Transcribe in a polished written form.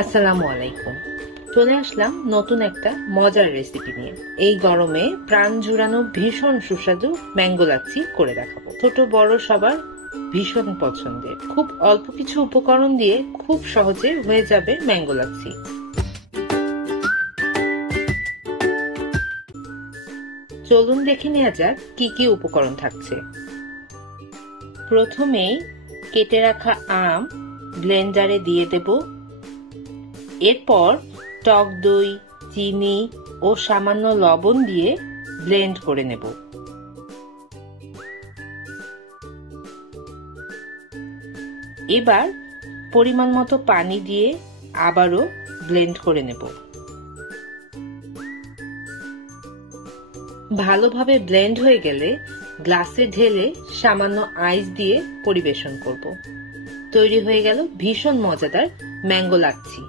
আসসালামু আলাইকুম। চলে আসলাম নতুন একটা মজার রেসিপি নিয়ে। এই গরমে প্রাণ জুড়ানো ভীষণ সুস্বাদু ম্যাঙ্গো লাচ্ছি করে দেখাবো। ছোট বড় সবার ভীষণ পছন্দের। খুব অল্প কিছু উপকরণ দিয়ে খুব সহজে হয়ে যাবে ম্যাঙ্গো লাচ্ছি। চলুন দেখে নেওয়া যাক কি কি উপকরণ থাকছে। প্রথমেই কেটে রাখা আম ব্লেন্ডারে দিয়ে দেব। এরপর টক দই, চিনি ও সামান্য লবণ দিয়ে ব্লেন্ড করে নেব। এবার পরিমাণ মতো পানি দিয়ে আবারও ব্লেন্ড করে নেব। ভালোভাবে ব্লেন্ড হয়ে গেলে গ্লাসে ঢেলে সামান্য আইস দিয়ে পরিবেশন করব। তৈরি হয়ে গেল ভীষণ মজাদার ম্যাঙ্গো লাচ্ছি।